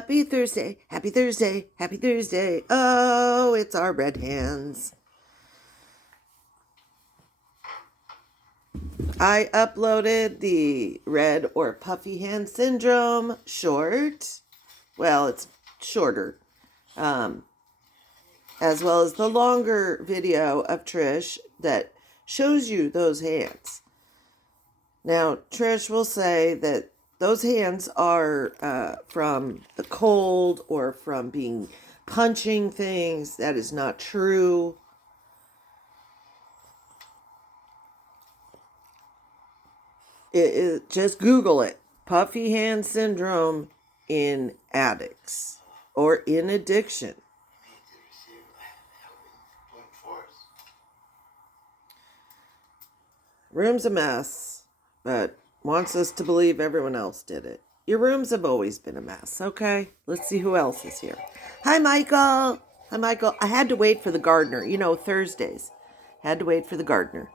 Happy Thursday, happy Thursday, happy Thursday. Oh, it's our red hands. I uploaded the red or puffy hand syndrome short. Well, it's shorter. As well as the longer video of Trish that shows you those hands. Now, Trish will say that those hands are from the cold or from being punching things. That is not true. Just Google it. Puffy hand syndrome in addicts or in addiction. Room's a mess, but wants us to believe everyone else did it. Your rooms have always been a mess, okay? Let's see who else is here. Hi, Michael. Hi, Michael. I had to wait for the gardener. You know, Thursdays. Had to wait for the gardener.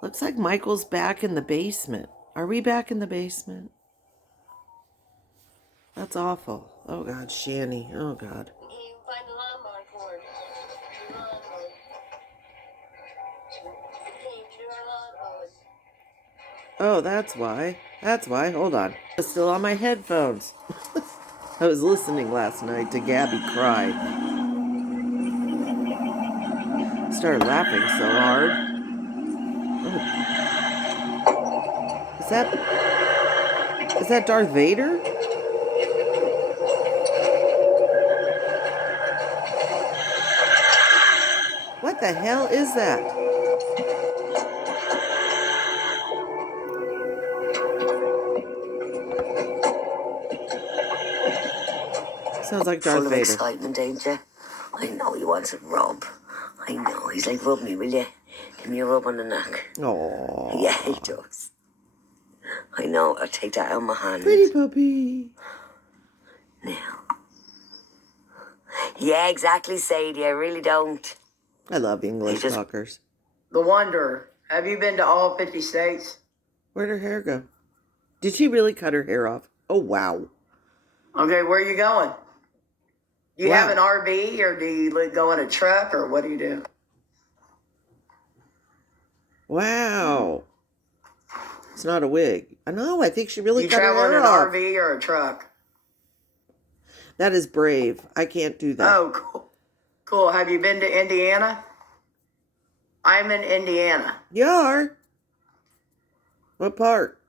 Looks like Michael's back in the basement. Are we back in the basement? That's awful. Oh, God, Shanny. Oh, God. Oh, that's why. That's why. Hold on. It's still on my headphones. I was listening last night to Gabby cry. Started laughing so hard. Oh. Is that Darth Vader? What the hell is that? Sounds like Darth Vader. Full of excitement, ain't you? I know he wants a rub. I know. He's like, rub me, will you? Give me a rub on the neck. Aww. Yeah, he does. I know. I'll take that out of my hand. Pretty puppy. Now. Yeah, exactly, Sadie. I really don't. I love English talkers. The Wanderer. Have you been to all 50 states? Where'd her hair go? Did she really cut her hair off? Oh, wow. Okay, where are you going? You have an RV, or do you go in a truck, or what do you do? Wow. It's not a wig. I know. I think she really cut her hair off. You travel in an RV or a truck? That is brave. I can't do that. Oh, cool. Cool. Have you been to Indiana? I'm in Indiana. You are? What part?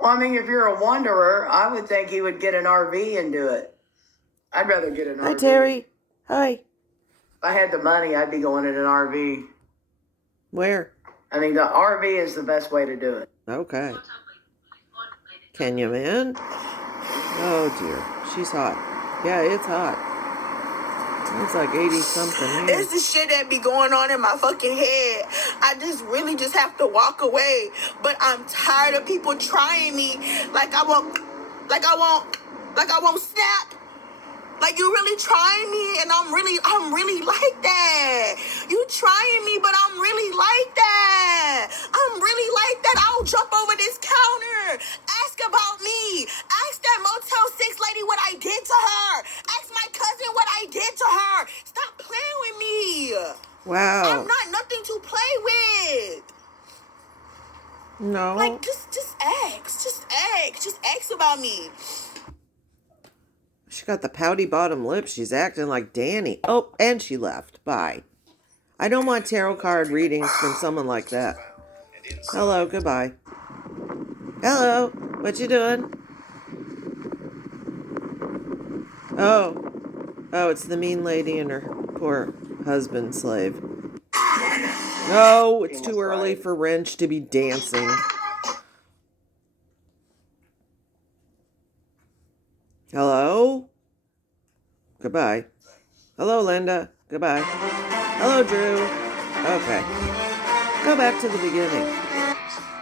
Well, I mean, if you're a wanderer, I would think you would get an RV and do it. I'd rather get an RV. Hi, Terry. Hi. If I had the money, I'd be going in an RV. Where? I mean, the RV is the best way to do it. Okay. Can you, man? Oh, dear. She's hot. Yeah, it's hot. It's like 80-something. It's the shit that be going on in my fucking head. I just really just have to walk away. But I'm tired of people trying me like I won't snap. Like, you really trying me, and I'm really like that. You trying me, but I'm really like that. I'm really like that. I'll jump over this counter. Ask about me. Ask that Motel 6 lady what I did to her. Ask my cousin what I did to her. Stop playing with me. Wow. I'm not nothing to play with. No. Like, just ask. Just ask about me. She got the pouty bottom lip. She's acting like Danny. Oh, and she left. Bye. I don't want tarot card readings from someone like that. Hello, goodbye. Hello, what you doing? Oh, it's the mean lady and her poor husband slave. No, it's too early for Wrench to be dancing. Hello? Goodbye. Hello, Linda. Goodbye. Hello, Drew. Okay. Go back to the beginning.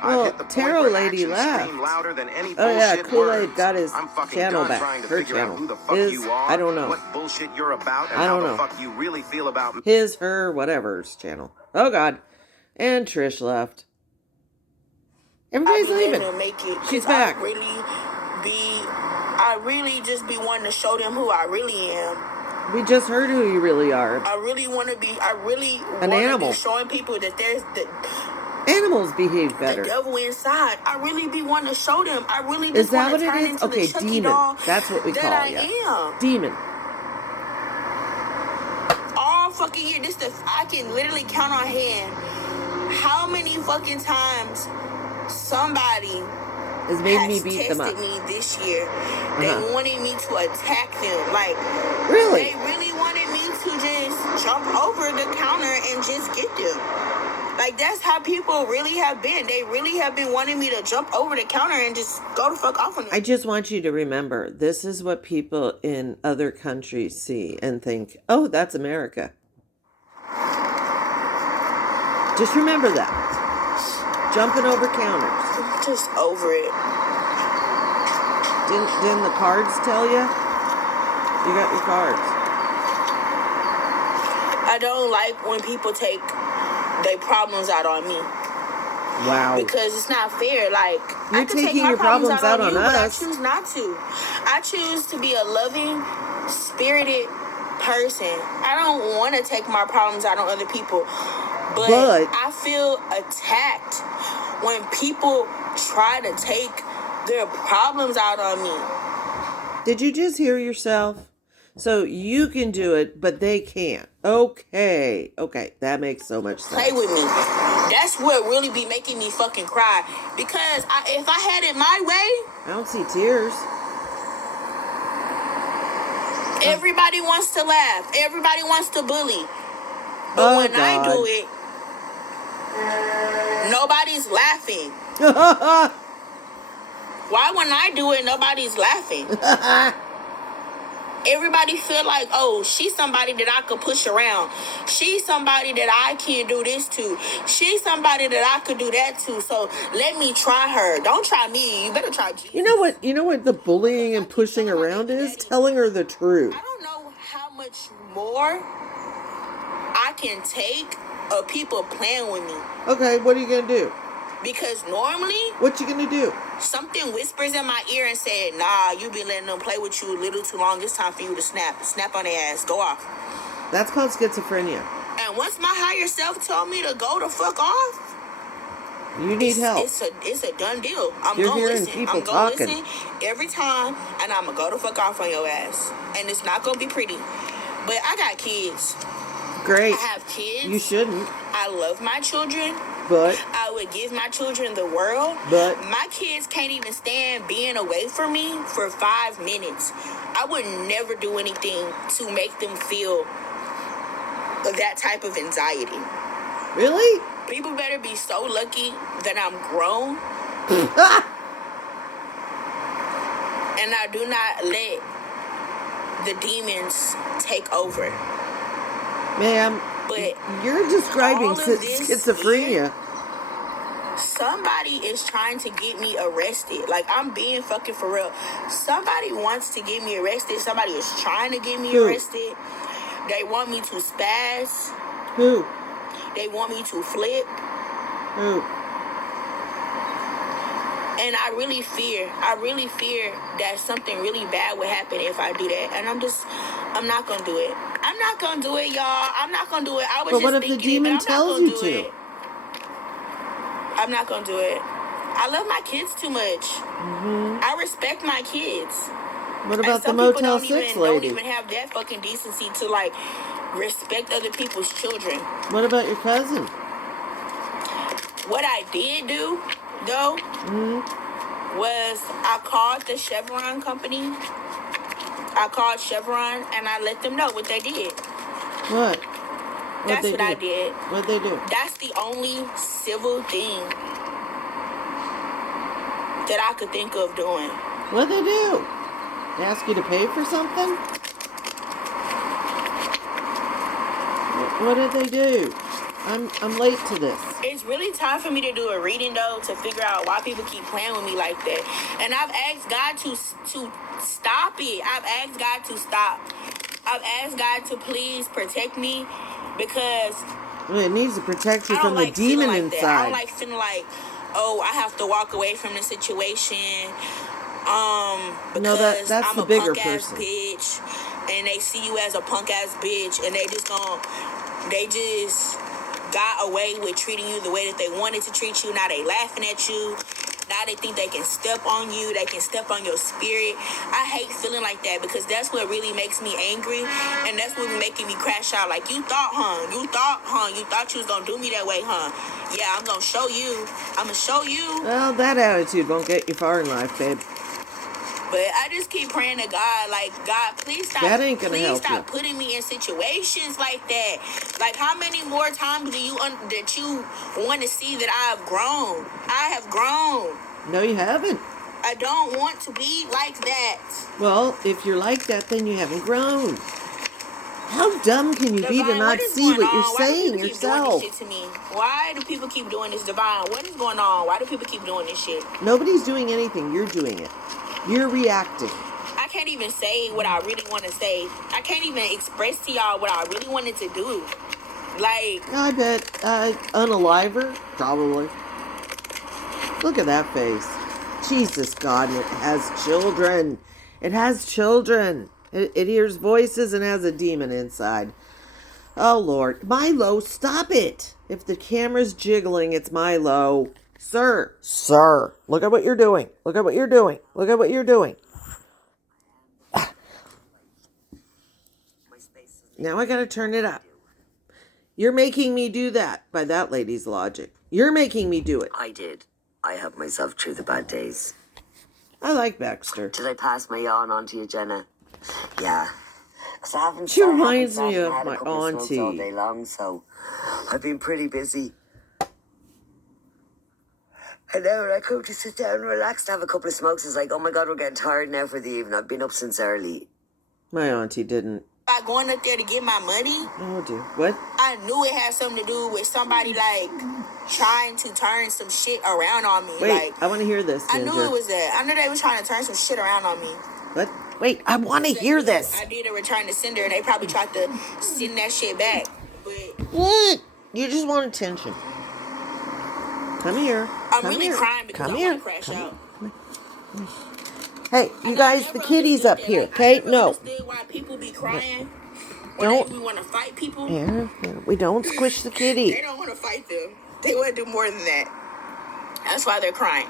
Well, Tarot Lady left. Oh, yeah, Kool-Aid got his channel back. Her channel. His, I don't know. I don't know. His, her, whatever's channel. Oh, God. And Trish left. Everybody's leaving. She's back. I I really just be wanting to show them who I really am. We just heard who you really are. I really want to be showing people that there's Animals behave better. The devil inside. I really be wanting to show them. I really Is just that want what to turn it is? into Okay, the Chucky demon. doll That's what we that call I it. am. Demon. All fucking year. I can literally count on hand how many fucking times somebody Has made me beat them up. tested me this year. They wanted me to attack them. Like, really? They really wanted me to just jump over the counter and just get them. Like, that's how people really have been. They really have been wanting me to jump over the counter and just go the fuck off on them. I just want you to remember, this is what people in other countries see and think, oh, that's America. Just remember that. Jumping over counters. I'm just over it. Didn't the cards tell you? You got your cards. I don't like when people take their problems out on me. Wow. Because it's not fair. Like, you're I can take taking my your problems out on you, us. But I choose not to. I choose to be a loving, spirited person. I don't want to take my problems out on other people. But I feel attacked when people try to take their problems out on me. Did you just hear yourself? So you can do it, but they can't. Okay, that makes so much sense. Play with me. That's what really be making me fucking cry. Because if I had it my way... I don't see tears. Everybody wants to laugh. Everybody wants to bully. But when I do it, nobody's laughing. Why when I do it, nobody's laughing? Everybody feel like, oh, she's somebody that I could push around. She's somebody that I can do this to. She's somebody that I could do that to. So let me try her. Don't try me. You better try Jesus. You know what the bullying and pushing around is? Telling her the truth. I don't know how much more I can take of people playing with me. Okay, what are you gonna do? Because normally, what you gonna do? Something whispers in my ear and said, nah, you been letting them play with you a little too long. It's time for you to snap on their ass, go off. That's called schizophrenia. And once my higher self told me to go the fuck off, you need help. It's a done deal. You're hearing people talking. Listen every time, and I'm gonna go the fuck off on your ass. And it's not gonna be pretty. But I got kids. Great. I have kids. You shouldn't. I love my children. But I would give my children the world. But my kids can't even stand being away from me for 5 minutes. I would never do anything to make them feel that type of anxiety. Really? People better be so lucky that I'm grown. And I do not let the demons take over. Ma'am, but you're describing schizophrenia. Somebody is trying to get me arrested. Like, I'm being fucking for real. Somebody wants to get me arrested. Somebody is trying to get me arrested. They want me to spaz. Who? They want me to flip. Who? And I really fear that something really bad would happen if I do that. And I'm not gonna do it. I'm not gonna do it, y'all. I'm not gonna do it. I was but just what if thinking the demon tells you to? It. I'm not gonna do it. I love my kids too much. Mm-hmm. I respect my kids. What about the Motel 6 lady? Don't even have that fucking decency to, like, respect other people's children. What about your cousin? What I did do, though, was I called the Chevron company. I called Chevron and I let them know what they did. What? That's what I did. What'd they do? That's the only civil thing that I could think of doing. What'd they do? They ask you to pay for something? What did they do? I'm late to this. It's really time for me to do a reading, though, to figure out why people keep playing with me like that. And I've asked God to stop it. I've asked God to stop. I've asked God to please protect me because... Well, it needs to protect you from the demon inside. I don't like feeling like, oh, I have to walk away from the situation No, Because that's I'm the a bigger punk ass person. bitch, and they see you as a punk ass bitch, and they just got away with treating you the way that they wanted to treat you. Now they laughing at you. Now they think they can step on you. They can step on your spirit. I hate feeling like that because that's what really makes me angry. And that's what be making me crash out. Like, you thought, You thought you was going to do me that way, Yeah, I'm going to show you. I'm going to show you. Well, that attitude won't get you far in life, babe. But I just keep praying to God, like, God, please stop. That ain't gonna help stop you. putting me in situations like that. Like, how many more times do you that you want to see that I have grown? I have grown. No, you haven't. I don't want to be like that. Well, if you're like that, then you haven't grown. How dumb can you be to Divine, not what is see going what you're on? Why do saying people keep doing yourself? this shit to me? Why do people keep doing this, Divine? What is going on? Why do people keep doing this shit? Nobody's doing anything. You're doing it. You're reacting. I can't even say what I really want to say. I can't even express to y'all what I really wanted to do. Like, I bet unaliver? Probably. Look at that face. Jesus God, it has children. It has children. It hears voices and has a demon inside. Oh, Lord. Milo, stop it. If the camera's jiggling, it's Milo. Sir. Sir. Look at what you're doing. Look at what you're doing. Look at what you're doing. Now I gotta turn it up. You're making me do that by that lady's logic. You're making me do it. I did. I helped myself through the bad days. I like Baxter. Did I pass my yawn on to you, Jenna? Yeah. 'Cause She reminds me of my auntie. All day long, so I've been pretty busy. And now when I come to sit down and relax to have a couple of smokes, it's like, oh my God, we're getting tired now for the evening. I've been up since early. My auntie didn't. by going up there to get my money, Oh dear. What? I knew it had something to do with somebody like trying to turn some shit around on me. Wait, like, I want to hear this, Ginger. I knew it was that. I knew they was trying to turn some shit around on me. What? Wait, I want to hear this. I did a return to sender. They probably tried to send that shit back. But What? You just want attention. Come here. I'm Come really here. crying because Come I here. want to crash out. Hey, you guys, the kitty's up here, okay? No. I understood why people be crying. Don't. When we want to fight people. Yeah, we don't squish the kitty. They don't want to fight them. They want to do more than that. That's why they're crying.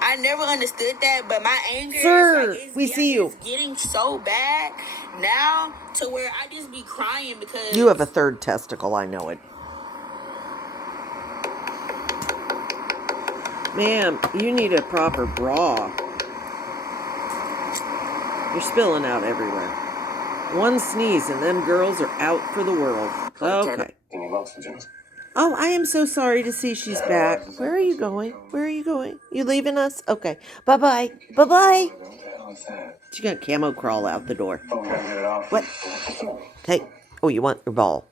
I never understood that, but my anger Sir, is like, we see you. It's getting so bad now to where I just be crying because You have a third testicle, I know it. Ma'am, you need a proper bra. You're spilling out everywhere. One sneeze and them girls are out for the world. Okay. Oh, I am so sorry to see she's back. Where are you going? Where are you going? You leaving us? Okay. Bye-bye. Bye-bye. She's going to camo crawl out the door. What? Hey. Oh, you want your ball.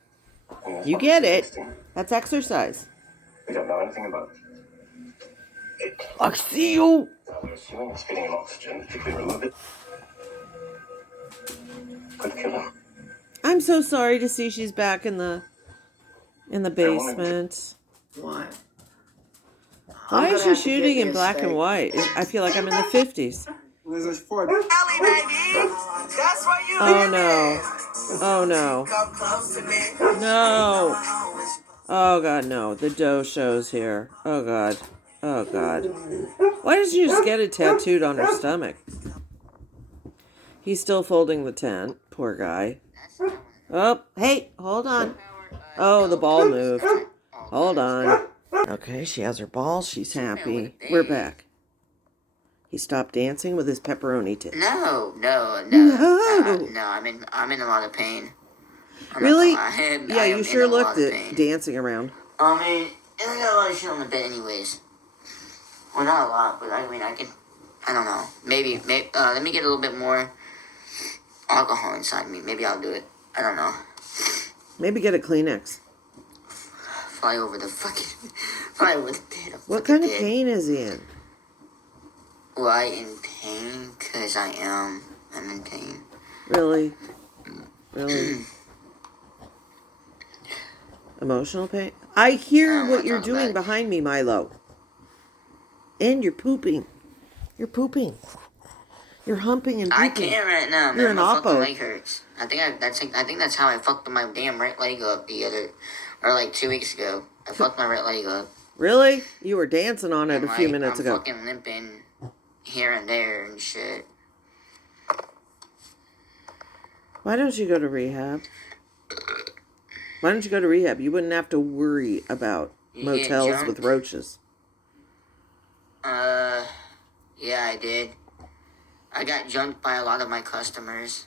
You get it. That's exercise. We don't know anything about it. I see you. We're assuming it's feeding him oxygen. If we remove it, could kill him. I'm so sorry to see she's back in the basement. What? Why is she shooting in black and white? I feel like I'm in the 50s. Ellie, baby. That's why you Oh no. Oh no. come close to me. No. Oh god, no. The dough show's here. Oh god. Oh god. Why did she just get it tattooed on her stomach? He's still folding the tent. Poor guy. Oh, hey, hold on. Oh, the ball moved. Hold on. Okay, she has her ball. She's happy. We're back. He stopped dancing with his pepperoni tits. No. No. I'm in a lot of pain. Really? I Yeah, am you sure in a lot looked of it pain. dancing around. I mean, I got a lot of shit on the bed anyways. Well, not a lot, but I mean, I don't know. Maybe, let me get a little bit more alcohol inside me. Maybe I'll do it. I don't know. Maybe get a Kleenex. Fly over the bed. What kind of pain is he in? Why in pain? Because I'm in pain. Really? Really? Emotional pain? I hear what you're doing behind me, Milo. And you're pooping. You're pooping. You're humping and I puking. can't right now, You're man. an My fucking oppo. leg hurts. I think that's how I fucked my damn right leg up like 2 weeks ago. I fucked my right leg up. Really? You were dancing on it And a few like, minutes I'm ago. fucking limping here and there and shit. Why don't you go to rehab? Why don't you go to rehab? You wouldn't have to worry about motels with roaches. Yeah, I did. I got junked by a lot of my customers.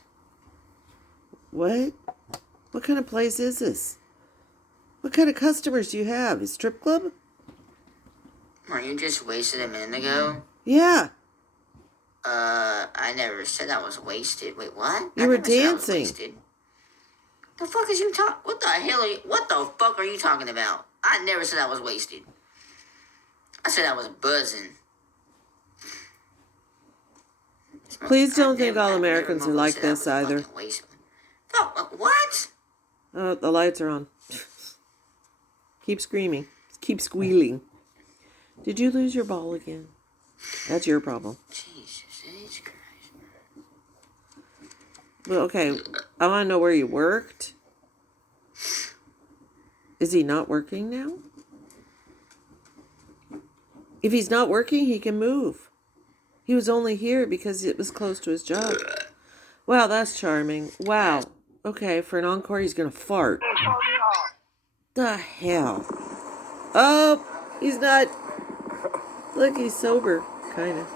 What? What kind of place is this? What kind of customers do you have? A strip club? Weren't you just wasted a minute ago? Yeah. I never said I was wasted. Wait, what? You were dancing. The fuck is you talking? What the fuck are you talking about? I never said I was wasted. I said I was buzzing. Please don't think all Americans are like this either. What? Oh, the lights are on. Keep screaming. Keep squealing. Did you lose your ball again? That's your problem. Jesus Christ. Well, okay, I want to know where you worked. Is he not working now? If he's not working, he can move. He was only here because it was close to his job. Wow, that's charming. Wow. Okay, for an encore, he's going to fart. The hell? Oh, he's not. Look, he's sober, kind of.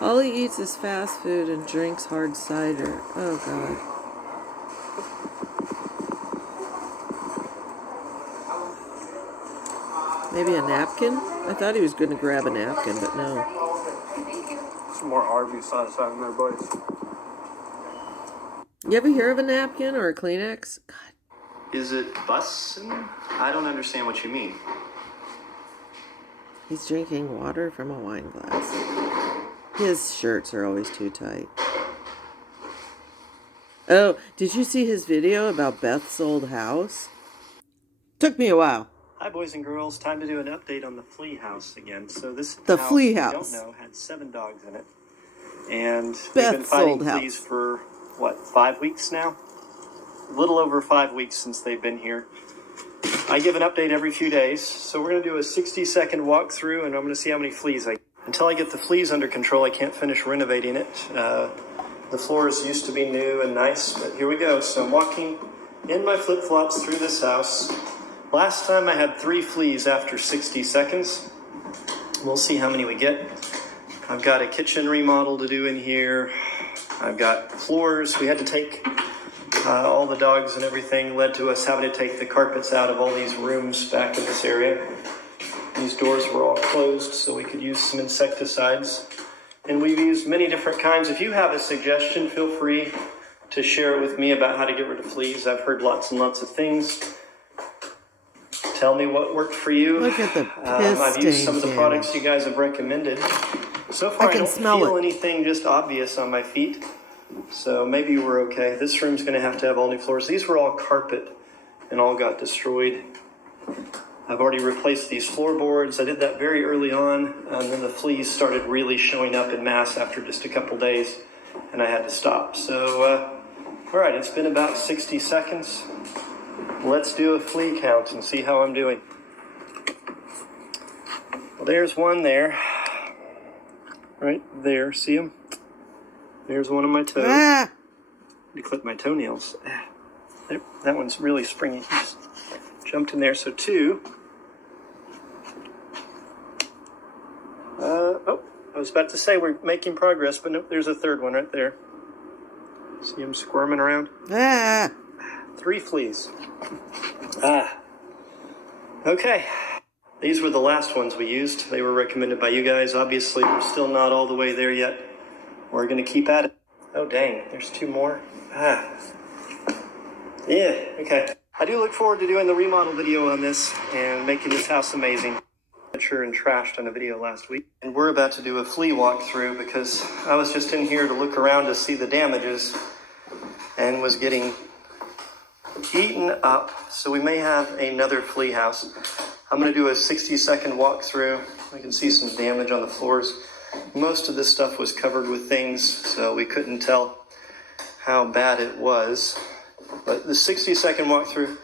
All he eats is fast food and drinks hard cider. Oh, God. Maybe a napkin? I thought he was going to grab a napkin, but no. Some more Arby's sauce on there, boys. You ever hear of a napkin or a Kleenex? God. Is it bussin'? I don't understand what you mean. He's drinking water from a wine glass. His shirts are always too tight. Oh, did you see his video about Beth's old house? Took me a while. Hi, boys and girls. Time to do an update on the flea house again. So this The house, flea if house. you don't know, had 7 dogs in it. And we've Beth's been fighting old house. fleas for, 5 weeks now? A little over 5 weeks since they've been here. I give an update every few days. So we're going to do a 60-second walkthrough, and I'm going to see how many fleas I get. Until I get the fleas under control, I can't finish renovating it. The floors used to be new and nice, but here we go. So I'm walking in my flip-flops through this house. Last time I had 3 fleas after 60 seconds. We'll see how many we get. I've got a kitchen remodel to do in here. I've got floors. We had to take all the dogs and everything led to us having to take the carpets out of all these rooms back in this area. These doors were all closed so we could use some insecticides. And we've used many different kinds. If you have a suggestion, feel free to share it with me about how to get rid of fleas. I've heard lots and lots of things. Tell me what worked for you. Look at the piss I've used some of the stains, products you guys have recommended. So far, I don't feel anything just obvious on my feet. So maybe we're okay. This room's going to have all new floors. These were all carpet and all got destroyed. I've already replaced these floorboards. I did that very early on, and then the fleas started really showing up in mass after just a couple days, and I had to stop. So, all right, it's been about 60 seconds. Let's do a flea count and see how I'm doing. Well, there's one there. Right there, see him? There's one on my toe. Ah! To clip my toenails. There, that one's really springy. He's jumped in there. So 2. I was about to say we're making progress, but nope, there's a 3rd one right there. See him squirming around? Ah! 3 fleas. Okay. These were the last ones we used. They were recommended by you guys. Obviously, we're still not all the way there yet. We're going to keep at it. Oh, dang. There's 2 more. Yeah, okay. I do look forward to doing the remodel video on this and making this house amazing. And trashed on a video last week. And we're about to do a flea walkthrough because I was just in here to look around to see the damages and was getting eaten up. So we may have another flea house. I'm going to do a 60-second walkthrough. I can see some damage on the floors. Most of this stuff was covered with things, so we couldn't tell how bad it was. But the 60-second walkthrough,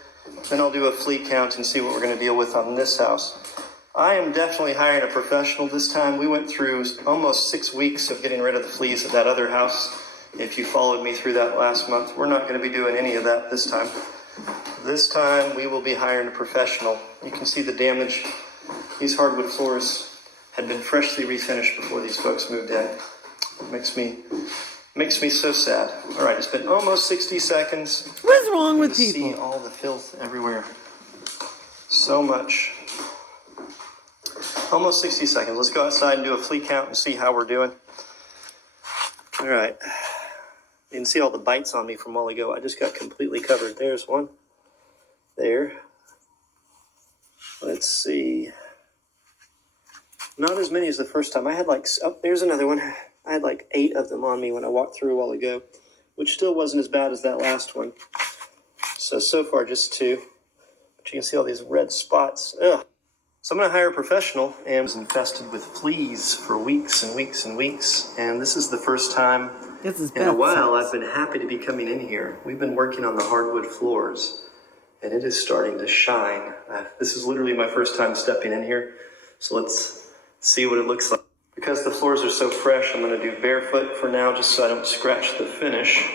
then I'll do a flea count and see what we're going to deal with on this house. I am definitely hiring a professional this time. We went through almost 6 weeks of getting rid of the fleas at that other house. If you followed me through that last month, we're not going to be doing any of that this time. This time we will be hiring a professional. You can see the damage. These hardwood floors had been freshly refinished before these folks moved in. It makes me so sad. All right, it's been almost 60 seconds. What's wrong with You people? see all the filth everywhere. So much. Almost 60 seconds. Let's go outside and do a flea count and see how we're doing. All right. You can see all the bites on me from a while ago. I just got completely covered. There's one. There. Let's see. Not as many as the first time. I had there's another one. I had 8 of them on me when I walked through a while ago, which still wasn't as bad as that last one. So far just 2. But you can see all these red spots. Ugh. So I'm going to hire a professional, and was infested with fleas for weeks and weeks and weeks. And this is the first time in a while I've been happy to be coming in here. We've been working on the hardwood floors, and it is starting to shine. This is literally my first time stepping in here, so let's see what it looks like. Because the floors are so fresh, I'm going to do barefoot for now, just so I don't scratch the finish.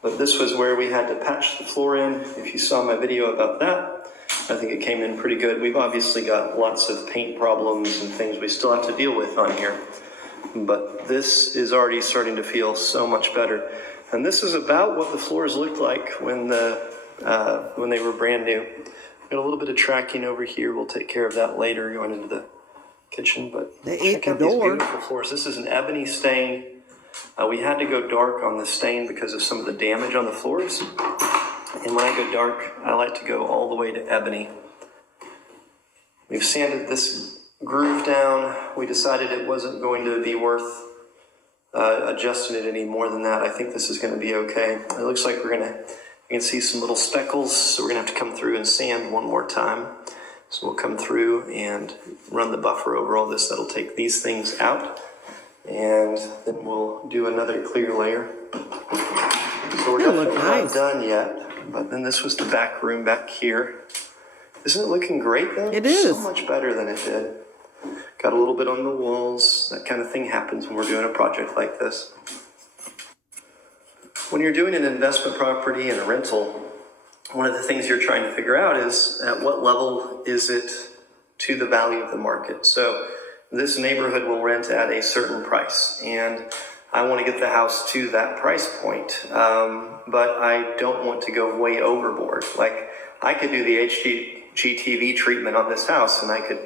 But this was where we had to patch the floor in. If you saw my video about that, I think it came in pretty good. We've obviously got lots of paint problems and things we still have to deal with on here. But this is already starting to feel so much better. And this is about what the floors looked like when they were brand new. Got a little bit of tracking over here. We'll take care of that later going into the kitchen. But They ate check the out these door. beautiful floors. This is an ebony stain. We had to go dark on the stain because of some of the damage on the floors. And when I go dark, I like to go all the way to ebony. We've sanded this groove down. We decided it wasn't going to be worth adjusting it any more than that. I think this is going to be okay. It looks like you can see some little speckles, so we're going to have to come through and sand one more time. So we'll come through and run the buffer over all this. That'll take these things out. And then we'll do another clear layer. So we're definitely not done yet. But then this was the back room back here. Isn't it looking great though? It is. So much better than it did. Got a little bit on the walls. That kind of thing happens when we're doing a project like this. When you're doing an investment property and a rental, one of the things you're trying to figure out is at what level is it to the value of the market. So this neighborhood will rent at a certain price, and I want to get the house to that price point, but I don't want to go way overboard. Like, I could do the HGTV treatment on this house, and I could,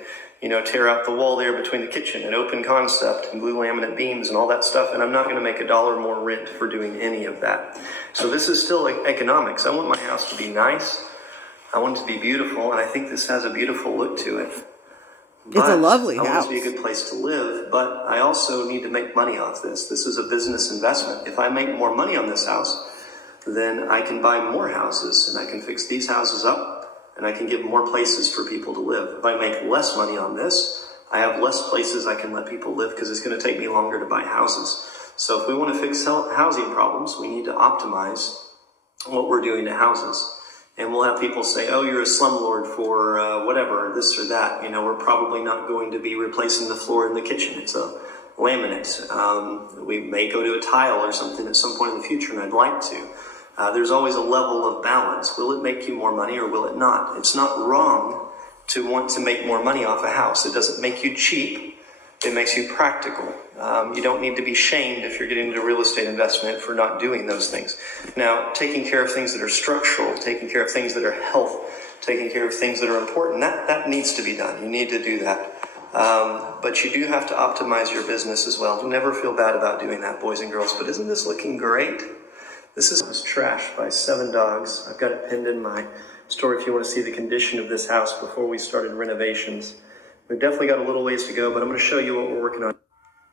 tear out the wall there between the kitchen and open concept and glue laminate beams and all that stuff, and I'm not going to make $1 more rent for doing any of that. So this is still economics. I want my house to be nice. I want it to be beautiful, and I think this has a beautiful look to it. It's a lovely house. I want it to be a good place to live, but I also need to make money off this. This is a business investment. If I make more money on this house, then I can buy more houses, and I can fix these houses up, and I can give more places for people to live. If I make less money on this, I have less places I can let people live because it's going to take me longer to buy houses. So if we want to fix housing problems, we need to optimize what we're doing to houses. And we'll have people say, oh, you're a slumlord for whatever, this or that. We're probably not going to be replacing the floor in the kitchen. It's a laminate. We may go to a tile or something at some point in the future, and I'd like to. There's always a level of balance. Will it make you more money or will it not? It's not wrong to want to make more money off a house. It doesn't make you cheap. It makes you practical. You don't need to be shamed if you're getting into real estate investment for not doing those things. Now, taking care of things that are structural, taking care of things that are health, taking care of things that are important, that needs to be done. You need to do that. But you do have to optimize your business as well. Never feel bad about doing that, boys and girls. But isn't this looking great? This is trashed by 7 dogs. I've got it pinned in my store if you want to see the condition of this house before we started renovations. We've definitely got a little ways to go, but I'm going to show you what we're working on.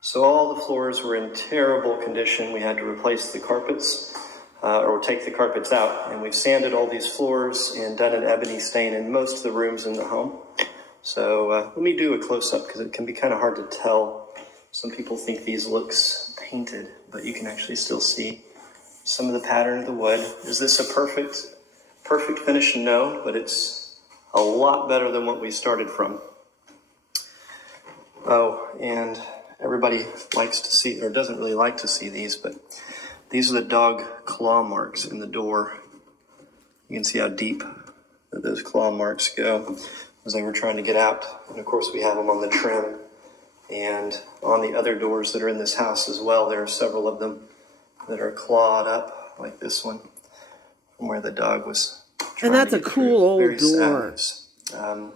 So all the floors were in terrible condition. We had to replace the carpets, or take the carpets out, and we've sanded all these floors and done an ebony stain in most of the rooms in the home. So let me do a close-up because it can be kind of hard to tell Some people think these looks painted, but you can actually still see some of the pattern of the wood. Is this a perfect finish? No, but it's a lot better than what we started from. Oh, and everybody likes to see, or doesn't really like to see these, but these are the dog claw marks in the door. You can see how deep that those claw marks go as they were trying to get out. And of course we have them on the trim and on the other doors that are in this house as well. There are several of them that are clawed up, like this one, from where the dog was trying And that's to a get cool through. old Very door. sad.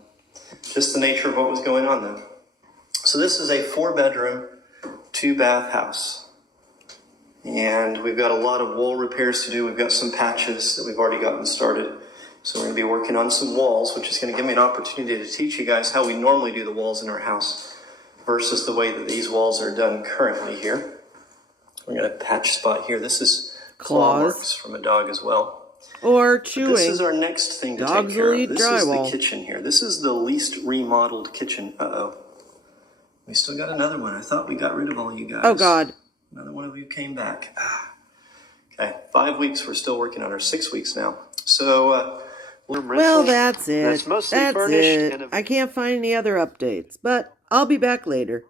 Just the nature of what was going on then. So this is a 4-bedroom, 2-bath house. And we've got a lot of wall repairs to do. We've got some patches that we've already gotten started. So we're going to be working on some walls, which is going to give me an opportunity to teach you guys how we normally do the walls in our house versus the way that these walls are done currently here. We're going to patch spot here. This is claw Claws. marks from a dog as well. Or But chewing. this is our next thing to Dogs take care will of. eat This is the drywall. kitchen here. This is the least remodeled kitchen. Uh-oh. We still got another one. I thought we got rid of all you guys. Oh, God. Another one of you came back. Okay, 5 weeks. We're still working on our 6 weeks now. So, Well, that's it. That's mostly That's furnished it. and I can't find any other updates, but I'll be back later.